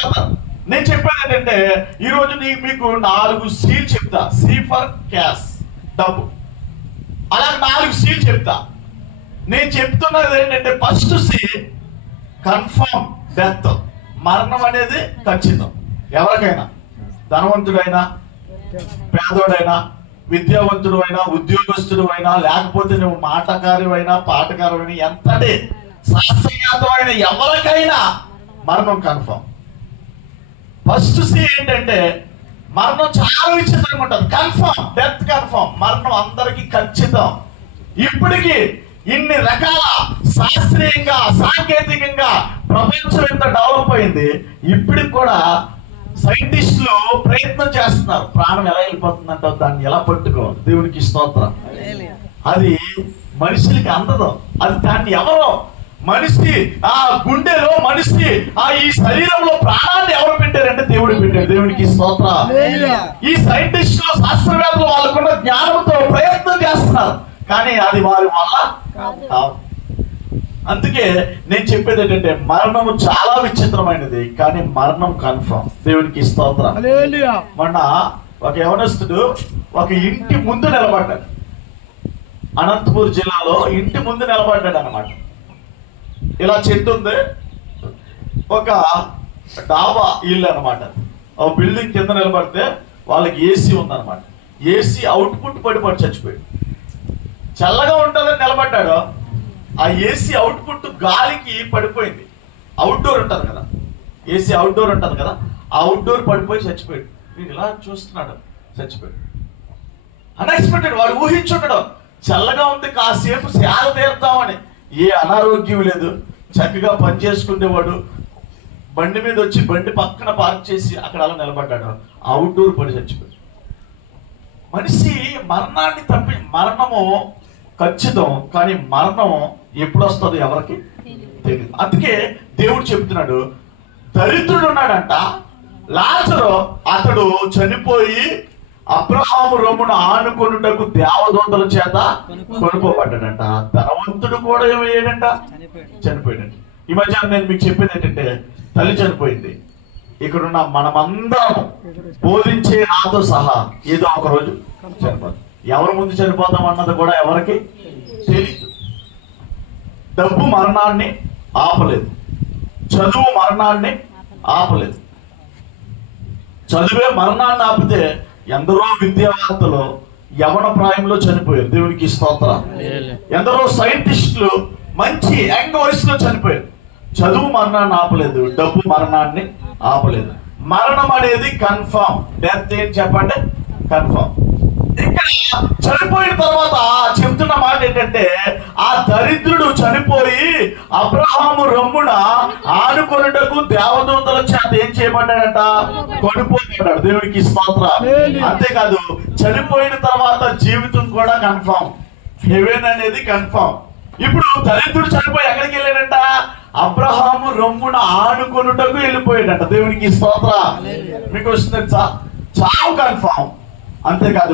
వెళ్ళిపోతారు. నేను చెప్పేది ఏంటంటే ఈరోజు మీకు 4 సీలు చెప్తా. సి ఫర్ క్యాష్, డబ్బు. అలా 4 సీలు చెప్తా. నేను చెప్తున్నది ఏంటంటే ఫస్ట్ సి కన్ఫర్మ్ డెత్, మరణం అనేది ఖచ్చితం. ఎవరికైనా, ధనవంతుడైనా, పేదోడైనా, విద్యావంతుడు అయినా, ఉద్యోగస్తుడు అయినా, లేకపోతే నువ్వు మాటకారువైనా, పాటకారువైనా, ఎంతటి శాస్త్రజ్ఞాతమైన ఎవరికైనా మరణం కన్ఫర్మ్. ఫస్ట్ సి ఏంటంటే మరణం చాలా విచిత్రంగా ఉంటుంది. కన్ఫర్మ్ డెత్, కన్ఫర్మ్ మరణం అందరికీ ఖచ్చితం. ఇప్పటికీ ఇన్ని రకాల శాస్త్రీయంగా, సాంకేతికంగా ప్రపంచం ఎంత డెవలప్ అయింది, ఇప్పటికి కూడా సైంటిస్టులు ప్రయత్నం చేస్తున్నారు. ప్రాణం ఎలా వెళ్ళిపోతుందంటే దాన్ని ఎలా పట్టుకోవాలి. దేవునికి స్తోత్రం. అది మనుషులకి అందదు. అది దాన్ని ఎవరో మనిషి ఆ గుండెలో, మనిషి ఈ శరీరంలో ప్రాణాన్ని ఎవరు పెట్టారంటే దేవుడు పెట్టాడు. దేవునికి స్తోత్రం. ఈ సైంటిస్టులు, శాస్త్రవేత్తలు వాళ్ళకున్న జ్ఞానంతో ప్రయత్నం చేస్తున్నారు, కానీ అది వారి వల్ల కాదు. అందుకే నేను చెప్పేది ఏంటంటే మరణము చాలా విచిత్రమైనది, కానీ మరణం కన్ఫర్మ్. దేవునికి స్తోత్రం. మొన్న ఒక యవనస్తుడు ఒక ఇంటి ముందు నిలబడ్డాడు. అనంతపూర్ జిల్లాలో ఇంటి ముందు నిలబడ్డాడు అన్నమాట. ఇలా చెట్టు ఉంది, ఒక డాబా ఇల్లు అనమాట. ఒక బిల్డింగ్ కింద నిలబడితే వాళ్ళకి ఏసీ ఉందన్నమాట. ఏసీ అవుట్పుట్ పడిపోయి చచ్చిపోయాడు. చల్లగా ఉంటుందని నిలబడ్డాడు. ఆ ఏసీ అవుట్పుట్ గాలికి పడిపోయింది. అవుట్డోర్ ఉంటుంది కదా, ఏసీ అవుట్డోర్ ఉంటుంది కదా, ఆ అవుట్డోర్ పడిపోయి చచ్చిపోయాడు. వీడు ఇలా చూస్తున్నాడు, చచ్చిపోయాడు. అన్ఎక్స్పెక్టెడ్. వాడు ఊహించుండడం చల్లగా ఉంది, కాసేపు సేద తీరుతామని. ఏ అనారోగ్యం లేదు, చక్కగా పని చేసుకునేవాడు. బండి మీద వచ్చి బండి పక్కన పార్క్ చేసి అక్కడ అలా నిలబడ్డాడు. అవుట్డోర్ పడి చచ్చిపోయాడు. మనిషి మరణాన్ని మరణము ఖచ్చితం, కానీ మరణం ఎప్పుడు వస్తుంది ఎవరికి తెలియదు. అందుకే దేవుడు చెప్తున్నాడు, దరిద్రుడు ఉన్నాడంట లాజరు, అతడు చనిపోయి అబ్రహాము రొమ్మును ఆనుకొనుటకు దేవదూతల చేత కొనుక్కోబడ్డాడంట. ధనవంతుడు కూడా ఏమయ్యాడంట, చనిపోయాడంట. ఈ మధ్య నేను మీకు చెప్పేది ఏంటంటే తల్లి చనిపోయింది. ఇక్కడున్న మనమందరం బోధించే నాతో సహా ఏదో ఒక రోజు చనిపోతాం. ఎవరి ముందు చనిపోతాం అన్నది కూడా ఎవరికి తెలియదు. డబ్బు మరణాన్ని ఆపలేదు, చదువు మరణాన్ని ఆపలేదు. చదువే మరణాన్ని ఆపితే ఎందరో విద్యావేత్తలు యవన ప్రాయంలో చనిపోయారు. దేవునికి స్తోత్రం. ఎందరో సైంటిస్టులు మంచి యంగ్ వయసులో చనిపోయారు. చదువు మరణాన్ని ఆపలేదు, డబ్బు మరణాన్ని ఆపలేదు. మరణం అనేది కన్ఫర్మ్. డెత్ ఏం చెప్పండి, కన్ఫర్మ్. ఇక్కడ చనిపోయిన తర్వాత చెప్తున్న మాట ఏంటంటే ఆ దరిద్రుడు చనిపోయి అబ్రహాము రొమ్మున ఆనుకొనుటకు దేవదూతల చేత ఏం చేయబడ్డాడంట, కొనుక్కోబడ్డాడు. దేవునికి స్తోత్రం. అంతేకాదు చనిపోయిన తర్వాత జీవితం కూడా కన్ఫర్మ్. హెవెన్ అనేది కన్ఫర్మ్. ఇప్పుడు దరిద్రుడు చనిపోయి ఎక్కడికి వెళ్ళాడంట, అబ్రహాము రొమ్మున ఆనుకొనుటకు వెళ్ళిపోయాడంట. దేవునికి స్తోత్రం. మీకు వస్తుంది చావు కన్ఫర్మ్. అంతేకాదు